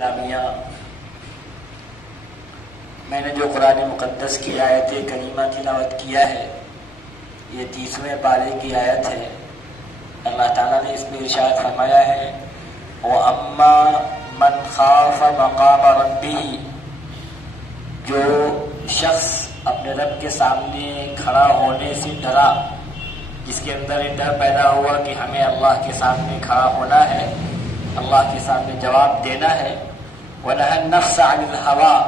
اسلامیہ میں نے جو قرآن مقدس کی آیت کریمہ تلاوت کیا ہے، یہ 30ویں پارے کی آیت ہے۔ اللہ تعالیٰ نے اس میں ارشاد فرمایا ہے وَأَمَّا مَنْ خَافَ مَقَامَ رَبِّهِ، جو شخص اپنے رب کے سامنے کھڑا ہونے سے ڈرا، جس کے اندر یہ ڈر پیدا ہوا کہ ہمیں اللہ کے سامنے کھڑا ہونا ہے، اللہ کے سامنے جواب دینا ہے، وَنَهَى النَّفْسَ عَنِ الْهَوَىٰ،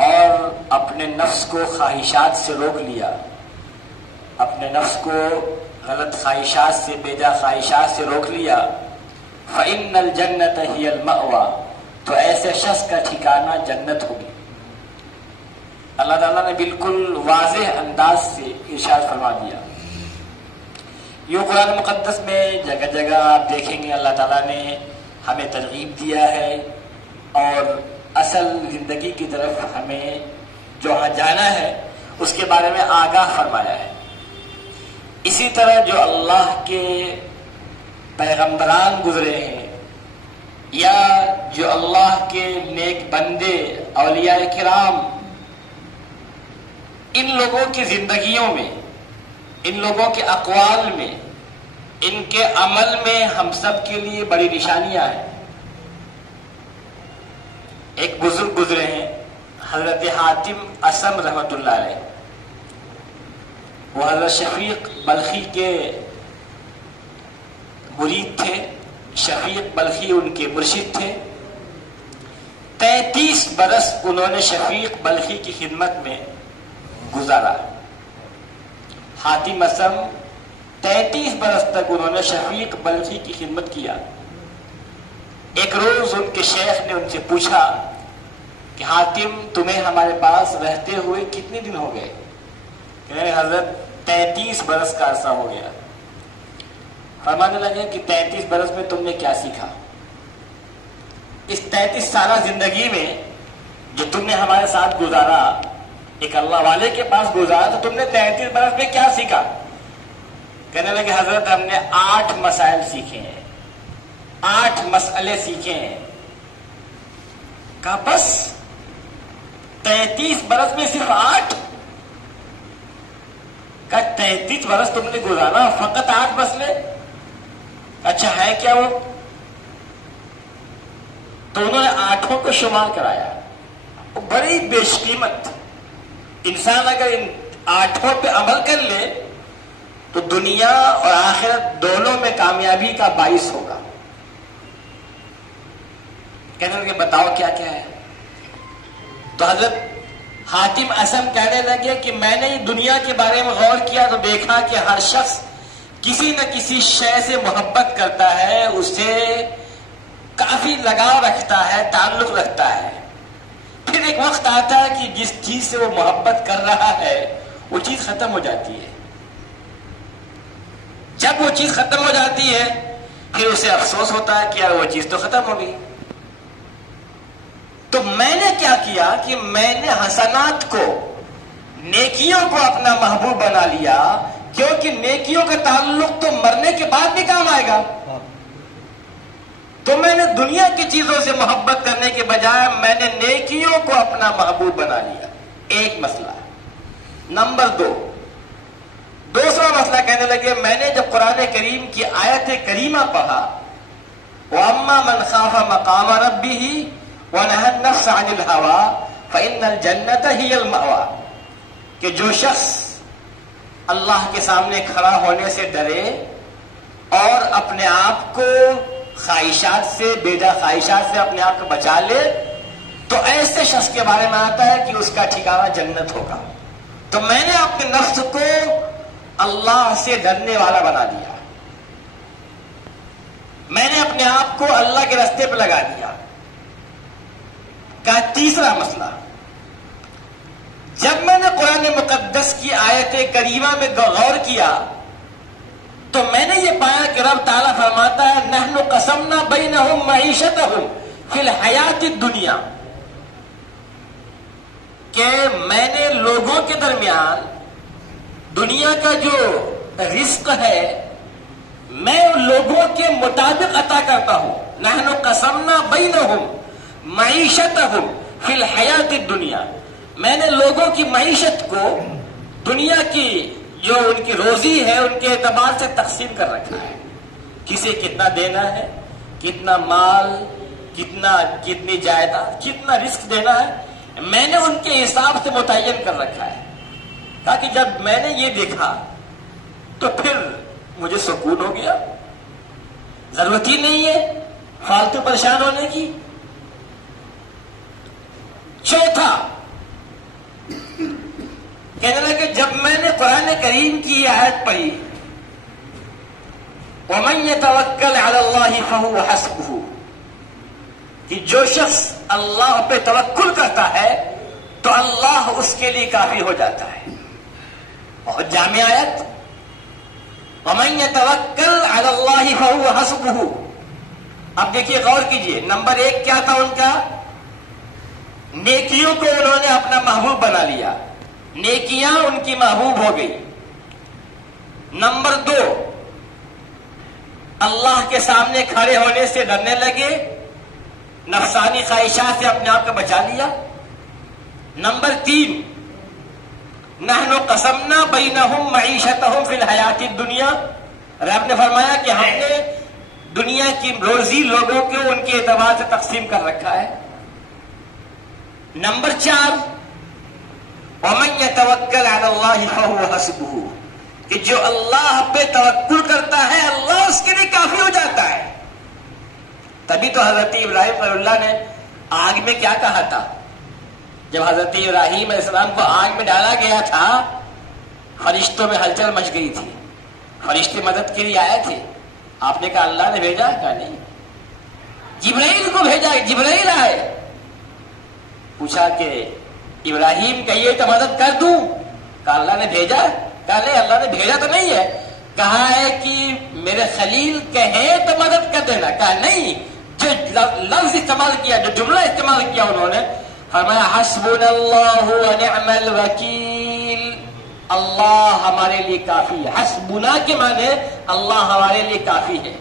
اور اپنے نفس کو خواہشات سے روک لیا، اپنے نفس کو غلط خواہشات سے، بیجا خواہشات سے روک لیا، فَإِنَّ الْجَنَّةَ هِيَ الْمَأْوَىٰ، تو ایسے شخص کا ٹھکانہ جنت ہوگی۔ اللہ تعالیٰ نے بالکل واضح انداز سے ارشاد فرما دیا۔ یہ قرآن مقدس میں جگہ جگہ آپ دیکھیں گے اللہ تعالیٰ نے ہمیں ترغیب دیا ہے اور اصل زندگی کی طرف ہمیں جو جانا ہے اس کے بارے میں آگاہ فرمایا ہے۔ اسی طرح جو اللہ کے پیغمبران گزرے ہیں یا جو اللہ کے نیک بندے اولیاء کرام، ان لوگوں کی زندگیوں میں، ان لوگوں کے اقوال میں، ان کے عمل میں ہم سب کے لیے بڑی نشانیاں ہیں۔ ایک بزرگ گزرے ہیں حضرت حاتم اسم رحمۃ اللہ علیہ، وہ حضرت شفیق بلخی کے مرید تھے، شفیق بلخی ان کے مرشد تھے۔ 33 برس انہوں نے شفیق بلخی کی خدمت میں گزارا۔ حاتم اسم 33 برس تک انہوں نے شفیق بلخی کی خدمت کیا۔ ایک روز ان کے شیخ نے ان سے پوچھا کہ حاتم تمہیں ہمارے پاس رہتے ہوئے کتنے دن ہو گئے؟ کہنے لگے حضرت 33 برس کا عرصہ ہو گیا۔ فرمانے لگے کہ 33 برس میں تم نے کیا سیکھا؟ اس 33 سالہ زندگی میں جو تم نے ہمارے ساتھ گزارا، ایک اللہ والے کے پاس گزارا، تو تم نے 33 برس میں کیا سیکھا؟ کہنے لگے حضرت ہم نے 8 مسائل سیکھے ہیں، 8 مسئلے سیکھے ہیں۔ کہا بس 33 برس میں صرف 8؟ کہا 33 برس تم نے گزارا فقط 8 مسئلے؟ اچھا ہے کیا وہ؟ تو انہوں نے 8 کو شمار کرایا۔ وہ بڑی بیش قیمت، انسان اگر ان 8 پہ عمل کر لے تو دنیا اور آخرت دونوں میں کامیابی کا باعث ہوگا۔ کہنے لگے بتاؤ کیا کیا ہے؟ تو حضرت حاتم اسم کہنے لگے کہ میں نے دنیا کے بارے میں غور کیا تو دیکھا کہ ہر شخص کسی نہ کسی شے سے محبت کرتا ہے، اسے کافی لگاؤ رکھتا ہے، تعلق رکھتا ہے۔ پھر ایک وقت آتا ہے کہ جس چیز سے وہ محبت کر رہا ہے وہ چیز ختم ہو جاتی ہے۔ جب وہ چیز ختم ہو جاتی ہے پھر اسے افسوس ہوتا ہے کہ یار وہ چیز تو ختم ہو گئی۔ تو میں نے کیا کیا کہ میں نے حسنات کو، نیکیوں کو اپنا محبوب بنا لیا، کیونکہ نیکیوں کا تعلق تو مرنے کے بعد بھی کام آئے گا۔ تو میں نے دنیا کی چیزوں سے محبت کرنے کے بجائے میں نے نیکیوں کو اپنا محبوب بنا لیا۔ ایک مسئلہ۔ نمبر 2، دوسرا مسئلہ کہنے لگے میں نے جب قرآن کریم کی آیت کریمہ پڑھا وَأَمَّا مَنْ خَافَ مَقَامَ رَبِّهِ وَنَهَى النَّفْسَ عَنِ الْهَوَىٰ فَإِنَّ الْجَنَّةَ هِيَ الْمَأْوَىٰ، کہ جو شخص اللہ کے سامنے کھڑا ہونے سے ڈرے اور اپنے آپ کو خواہشات سے، بیجا خواہشات سے اپنے آپ کو بچا لے، تو ایسے شخص کے بارے میں آتا ہے کہ اس کا ٹھکانہ جنت ہوگا۔ تو میں نے اپنے نفس کو اللہ سے ڈرنے والا بنا دیا، میں نے اپنے آپ کو اللہ کے راستے پہ لگا دیا۔ کا تیسرا مسئلہ، جب میں نے قرآن مقدس کی آیت کریمہ میں غور کیا تو میں نے یہ پایا کہ رب تعالیٰ فرماتا ہے نحن قسمنا بینہم معیشتہم فی الحیات الدنیا، کہ میں نے لوگوں کے درمیان دنیا کا جو رزق ہے میں لوگوں کے مطابق عطا کرتا ہوں۔ نحن قسمنا بینہم معیشتہم فی الحیات الدنیا، میں نے لوگوں کی معیشت کو دنیا کی جو ان کی روزی ہے ان کے اعتبار سے تقسیم کر رکھا ہے. کسے کتنا دینا ہے، کتنا مال، کتنی جائیداد، کتنا رزق دینا ہے، میں نے ان کے حساب سے متعین کر رکھا ہے. تاکہ جب میں نے یہ دیکھا تو پھر مجھے سکون ہو گیا، ضرورت ہی نہیں ہے فالتو پریشان ہونے کی. چوتھا کہنے لگا کہ جب میں نے قرآن کریم کی آیت پڑھی وَمَن يَتَوَكَّلْ عَلَى اللَّهِ فَهُوَ حَسْبُهُ، کہ جو شخص اللہ پہ توکل کرتا ہے تو اللہ اس کے لیے کافی ہو جاتا ہے. بہت جامع آیت. وَمَن يَتَوَكَّلْ عَلَى اللَّهِ فَهُوَ حَسْبُهُ. اب دیکھیے غور کیجئے، نمبر 1 کیا تھا ان کا؟ نیکیوں کو انہوں نے اپنا محبوب بنا لیا، نیکیاں ان کی محبوب ہو گئی. نمبر 2، اللہ کے سامنے کھڑے ہونے سے ڈرنے لگے، نفسانی خواہشات سے اپنے آپ کو بچا لیا. نمبر 3، نحن قسمنا بینہم معیشتہم فی الحیات الدنیا، رب نے فرمایا کہ ہم نے دنیا کی روزی لوگوں کو ان کے اعتبار سے تقسیم کر رکھا ہے. نمبر 4، وَمَن يَتَوَكَّلْ عَلَى اللَّهِ فَهُوَ حَسْبُهُ، کہ جو اللہ پہ توکل کرتا ہے اللہ اس کے لیے کافی ہو جاتا ہے. تبھی تو حضرت ابراہیم علیہ اللہ نے آگ میں کیا کہا تھا؟ جب حضرت ابراہیم علیہ السلام کو آگ میں ڈالا گیا تھا فرشتوں میں ہلچل مچ گئی تھی، فرشتے مدد کے لیے آئے تھے. آپ نے کہا اللہ نے بھیجا؟ کہا نہیں، جبرائیل کو بھیجا. جبرائیل آئے، پوچھا کہ ابراہیم کہیے تو مدد کر دوں؟ کہا اللہ نے بھیجا؟ کہا نہیں اللہ نے بھیجا تو نہیں ہے، کہا ہے کہ میرے خلیل کہے تو مدد کر دینا. کہا نہیں، جو لفظ استعمال کیا، جو جملہ استعمال کیا انہوں نے، فرمایا حسبنا اللہ ونعم الوکیل، اللہ ہمارے لیے کافی ہے. حسبنا کے معنی اللہ ہمارے لیے کافی ہے.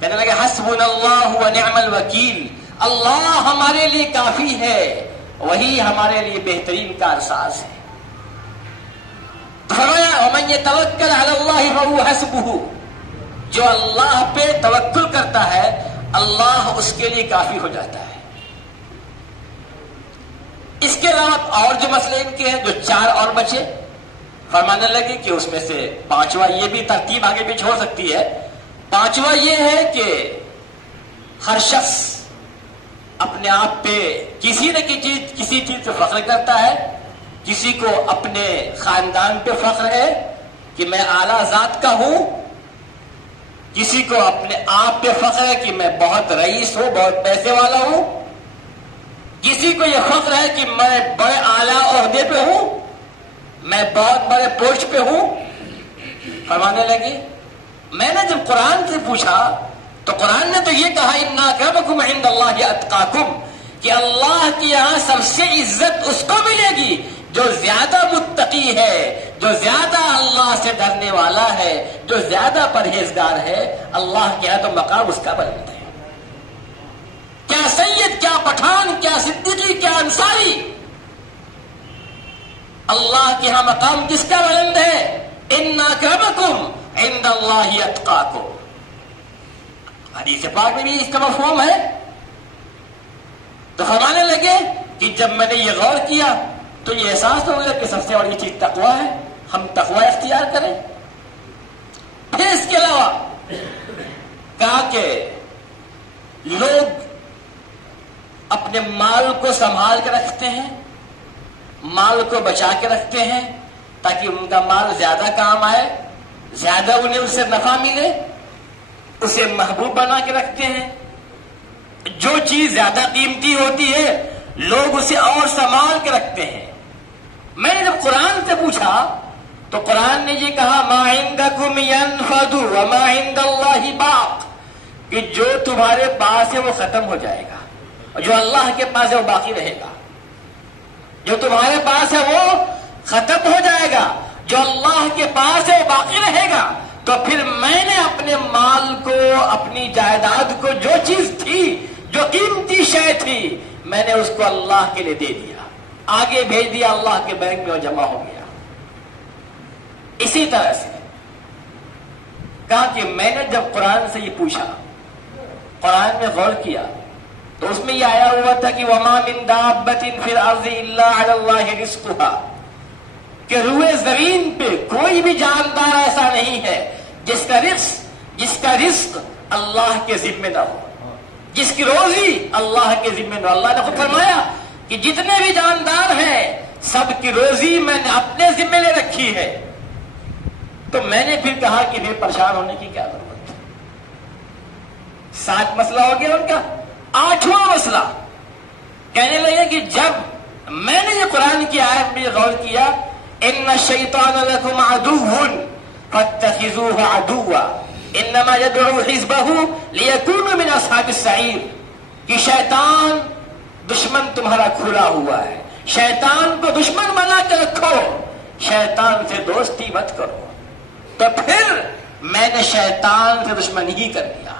کہنے لگے حسبنا اللہ ونعم الوکیل، اللہ ہمارے لیے کافی ہے، وہی ہمارے لیے بہترین کارساز ہے. فرمایا ومن يتوکل علی اللہ فهو حسبہ، جو اللہ پہ توکل کرتا ہے اللہ اس کے لیے کافی ہو جاتا ہے. اس کے علاوہ اور جو مسئلے ان کے ہیں، جو 4 اور بچے، فرمانے لگے کہ اس میں سے 5واں، یہ بھی ترتیب آگے پیچھے ہو سکتی ہے. 5واں یہ ہے کہ ہر شخص اپنے آپ پہ کسی نہ کسی چیز پہ فخر کرتا ہے. کسی کو اپنے خاندان پہ فخر ہے کہ میں اعلیٰ ذات کا ہوں، کسی کو اپنے آپ پہ فخر ہے کہ میں بہت رئیس ہوں، بہت پیسے والا ہوں، کسی کو یہ فخر ہے کہ میں بڑے اعلیٰ عہدے پہ ہوں، میں بہت بڑے پوسٹ پہ ہوں. فرمانے لگے میں نے جب قرآن سے پوچھا تو قرآن نے تو یہ کہا اِنَّ أَكْرَمَكُمْ عِندَ اللَّهِ أَتْقَاكُمْ، کہ اللہ کے یہاں سب سے عزت اس کو ملے گی جو زیادہ متقی ہے، جو زیادہ اللہ سے ڈرنے والا ہے، جو زیادہ پرہیزگار ہے. اللہ کے یہاں تو مقام اس کا بلند ہے. کیا سید، کیا پٹھان، کیا صدیقی، کیا انصاری، اللہ کے یہاں مقام کس کا بلند ہے؟ اِنَّ أَكْرَمَكُمْ عِندَ اللَّهِ أَتْقَاكُمْ. حدیث پاک میں بھی اس کا مفہوم ہے. تو فرمانے لگے کہ جب میں نے یہ غور کیا تو یہ احساس ہو گیا کہ سب سے بڑی چیز تقویٰ ہے، ہم تقویٰ اختیار کریں. پھر اس کے علاوہ کہا کہ لوگ اپنے مال کو سنبھال کے رکھتے ہیں، مال کو بچا کے رکھتے ہیں تاکہ ان کا مال زیادہ کام آئے، زیادہ انہیں اس سے نفع ملے، اسے محبوب بنا کے رکھتے ہیں. جو چیز زیادہ قیمتی ہوتی ہے لوگ اسے اور سنبھال کے رکھتے ہیں. میں نے جب قرآن سے پوچھا تو قرآن نے یہ کہا ما عندکم ینفد وما عند اللہ باق، کہ جو تمہارے پاس ہے وہ ختم ہو جائے گا اور جو اللہ کے پاس ہے وہ باقی رہے گا. جو تمہارے پاس ہے وہ ختم ہو جائے گا، جو اللہ کے پاس ہے وہ باقی رہے گا. تو پھر میں نے اپنے مال کو، اپنی جائیداد کو، جو چیز تھی، جو قیمتی شے تھی میں نے اس کو اللہ کے لیے دے دیا، آگے بھیج دیا، اللہ کے بینک میں وہ جمع ہو گیا۔ اسی طرح سے کہا کہ میں نے جب قرآن سے یہ پوچھا، قرآن میں غور کیا، تو اس میں یہ آیا ہوا تھا کہ وَمَا مِن دَابَّةٍ فِي الْأَرْضِ إِلَّا عَلَى اللَّهِ رِزْقُهَا، کہ روئے زمین پہ کوئی بھی جاندار ایسا نہیں ہے جس کا رزق اللہ کے ذمہ نہ ہو، جس کی روزی اللہ کے ذمہ نہ ہو۔ اللہ نے خود فرمایا کہ جتنے بھی جاندار ہیں سب کی روزی میں نے اپنے ذمہ لے رکھی ہے۔ تو میں نے پھر کہا کہ پھر پریشان ہونے کی کیا ضرورت ہے؟ 7 مسئلہ ہو گیا ان کا، 8واں مسئلہ کہنے لگے کہ جب میں نے یہ قرآن کی آیت میں غور کیا، ان الشیطان لکم عدو فاتخذوه عدوا انما يدعو حزبه ليكونوا من اصحاب السعیر، کہ شیطان دشمن تمہارا کھلا ہوا ہے، شیطان کو دشمن بنا کے رکھو، شیطان سے دوستی مت کرو۔ تو پھر میں نے شیطان سے دشمنی ہی کر دیا۔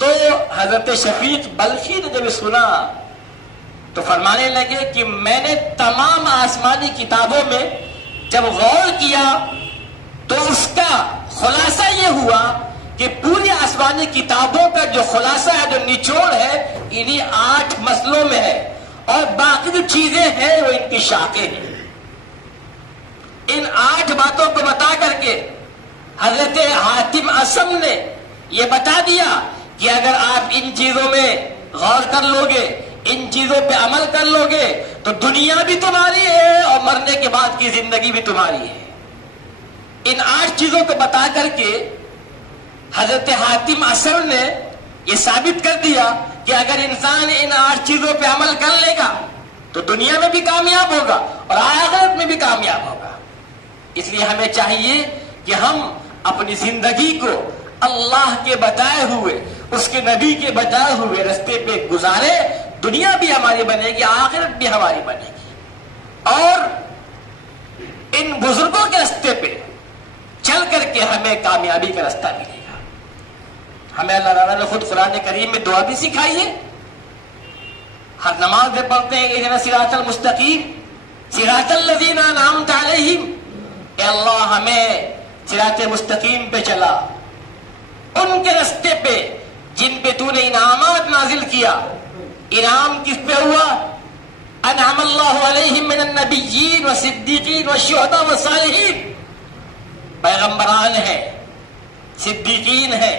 تو حضرت شفیق بلخی نے جب سنا تو فرمانے لگے کہ میں نے تمام آسمانی کتابوں میں جب غور کیا تو اس کا خلاصہ یہ ہوا کہ پوری آسمانی کتابوں کا جو خلاصہ ہے، جو نچوڑ ہے، انہی 8 مسئلوں میں ہے، اور باقی جو چیزیں ہیں وہ ان کی شاخیں ہیں۔ ان 8 باتوں کو بتا کر کے حضرت حاتم اصم نے یہ بتا دیا کہ اگر آپ ان چیزوں میں غور کر لو گے، ان چیزوں پہ عمل کر لو گے تو دنیا بھی تمہاری ہے اور مرنے کے بعد کی زندگی بھی تمہاری ہے۔ ان 8 چیزوں کو بتا کر کے حضرت حاتم اصم نے یہ ثابت کر دیا کہ اگر انسان ان 8 چیزوں پہ عمل کر لے گا تو دنیا میں بھی کامیاب ہوگا اور آخرت میں بھی کامیاب ہوگا۔ اس لیے ہمیں چاہیے کہ ہم اپنی زندگی کو اللہ کے بتائے ہوئے، اس کے نبی کے بتائے ہوئے رستے پہ گزارے، دنیا بھی ہماری بنے گی، آخرت بھی ہماری بنے گی، اور ان بزرگوں کے رستے پہ چل کر کے ہمیں کامیابی کا رستہ ملے گا۔ ہمیں اللہ تعالیٰ نے خود قرآن کریم میں دعا بھی سکھائی ہے، ہر نماز میں پڑھتے ہیں اہدنا الصراط المستقیم صراط الذین انعمت علیہم، اے اللہ ہمیں صراط مستقیم پہ چلا، ان کے رستے پہ جن پہ تو نے انعامات نازل کیا۔ انعام کس پہ ہوا؟ انعم اللہ علیہم من النبیین والصدیقین والشہداء والصالحین، پیغمبران ہیں، صدیقین ہیں،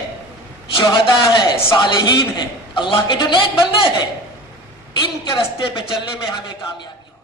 شہداء ہیں، صالحین ہیں، اللہ کے جو نیک بندے ہیں، ان کے رستے پہ چلنے میں ہمیں کامیابی ہو۔